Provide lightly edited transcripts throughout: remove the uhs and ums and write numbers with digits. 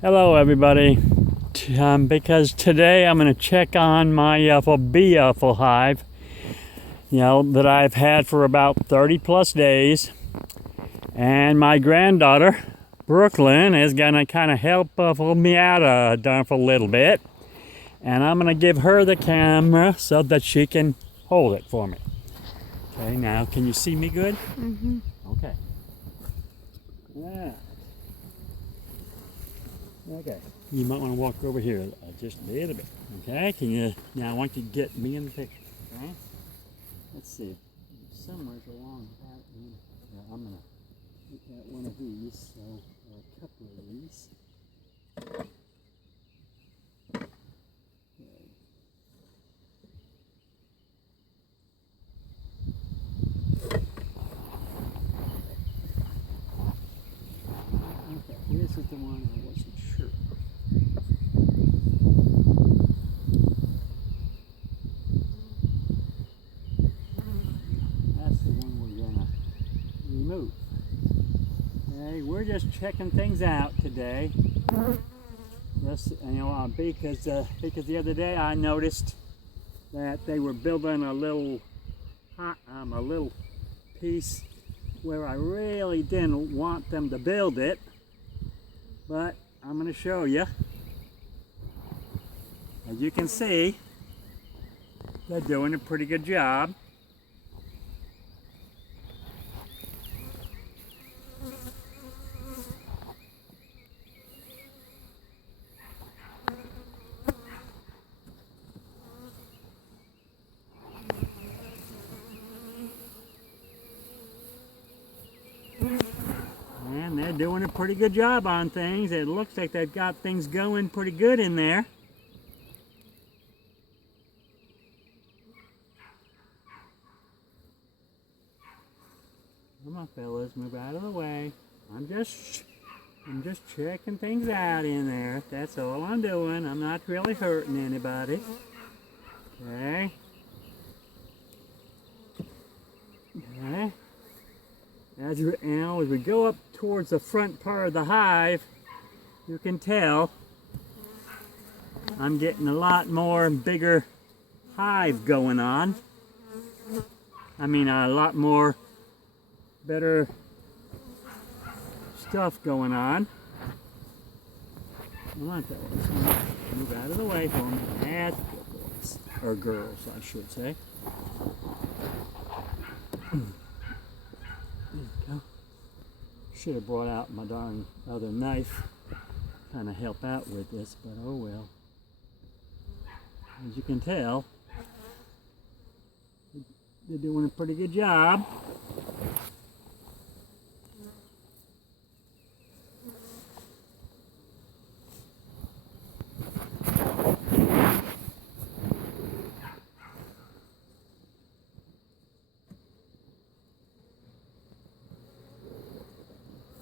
Hello everybody. Because today I'm going to check on my bee hive, that I've had for about 30 plus days. And my granddaughter, Brooklyn, is going to kind of help me out for a little bit. And I'm going to give her the camera so that she can hold it for me. Okay, now can you see me good? Mm-hmm. Okay. Yeah. Okay. You might want to walk over here just a little bit. Okay? Can you? Now I want you to get me in the picture. Okay? Let's see. Somewhere along that one. Yeah, I'm gonna look at one of these. So a couple of these. Okay. This is the one I wasn't sure. That's the one we're gonna remove. Okay, we're just checking things out today. Just because the other day I noticed that they were building a little piece where I really didn't want them to build it, but I'm going to show you. As you can see, they're doing a pretty good job. And they're doing a pretty good job on things. It looks like they've got things going pretty good in there. Come on, fellas, move out of the way. I'm just checking things out in there. That's all I'm doing. I'm not really hurting anybody. Okay. Okay. As we go up towards the front part of the hive, you can tell I'm getting a lot more bigger hive going on. I mean, a lot more better stuff going on. Come on, fellas. Move out of the way for me. That's good boys. Or girls, I should say. There we go. Should have brought out my darn other knife. Kind of help out with this, but oh well. As you can tell, they're doing a pretty good job.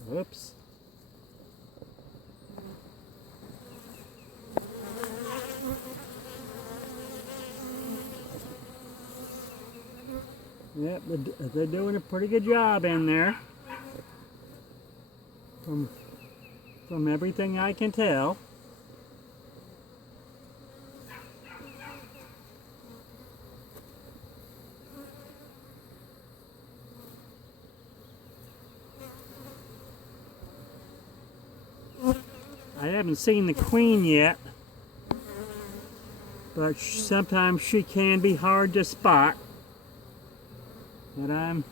Whoops. Yep, they're doing a pretty good job in there. From everything I can tell. I haven't seen the queen yet, but sometimes she can be hard to spot. But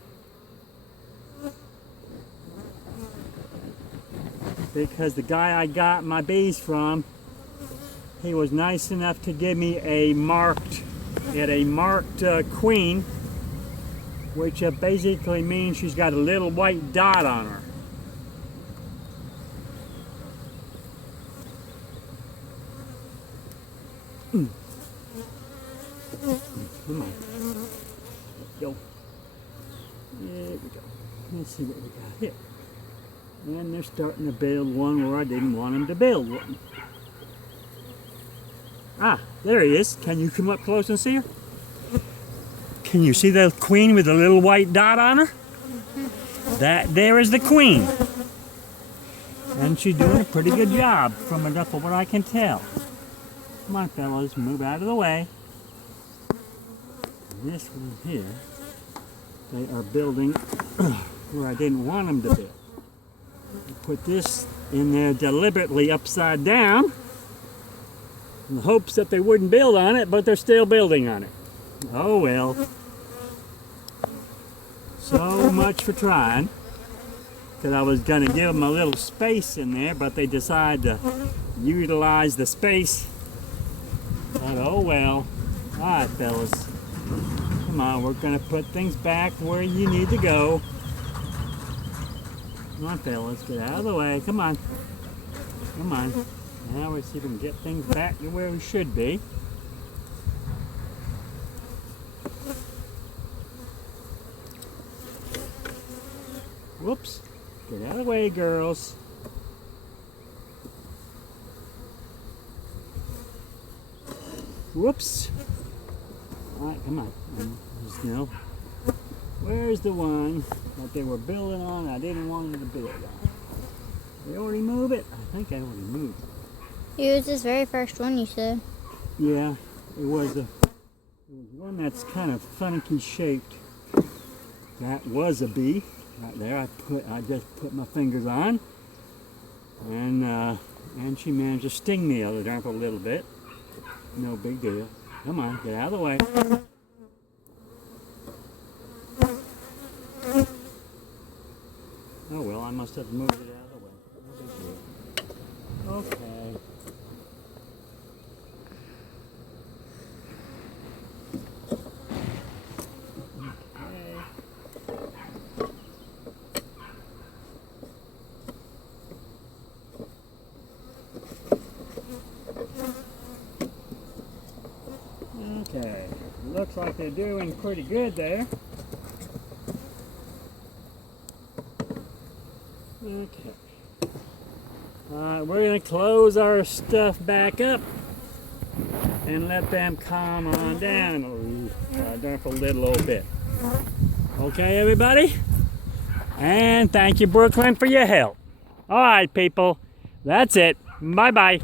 because the guy I got my bees from, he was nice enough to give me a marked queen, which basically means she's got a little white dot on her. Come on. Go. There we go. Let's see what we got here. And they're starting to build one where I didn't want them to build one. Ah, there he is. Can you come up close and see her? Can you see the queen with the little white dot on her? That there is the queen. And she's doing a pretty good job from what I can tell. Come on, fellas, move out of the way. This one here, they are building where I didn't want them to build. I put this in there deliberately upside down in the hopes that they wouldn't build on it, but they're still building on it. Oh well. So much for trying. Because I was going to give them a little space in there, but they decided to utilize the space. But oh well. Alright, fellas. Come on, we're going to put things back where you need to go. Come on, fellas, get out of the way. Come on. Come on. Now we'll see if we can get things back to where we should be. Whoops. Get out of the way, girls. Whoops. Alright, come on. Just, where's the one that they were building on I didn't want them to build on? They already moved it? I think I already moved it. It was this very first one you said. Yeah, it was one that's kind of funky shaped. That was a bee. Right there, I just put my fingers on, and she managed to sting me a little bit. No big deal. Come on, get out of the way. Oh well, I must have moved it out of the way. No big deal. Okay. Okay, looks like they're doing pretty good there. Okay. We're going to close our stuff back up and let them calm on down a little bit. Okay, everybody? And thank you, Brooklyn, for your help. All right, people. That's it. Bye-bye.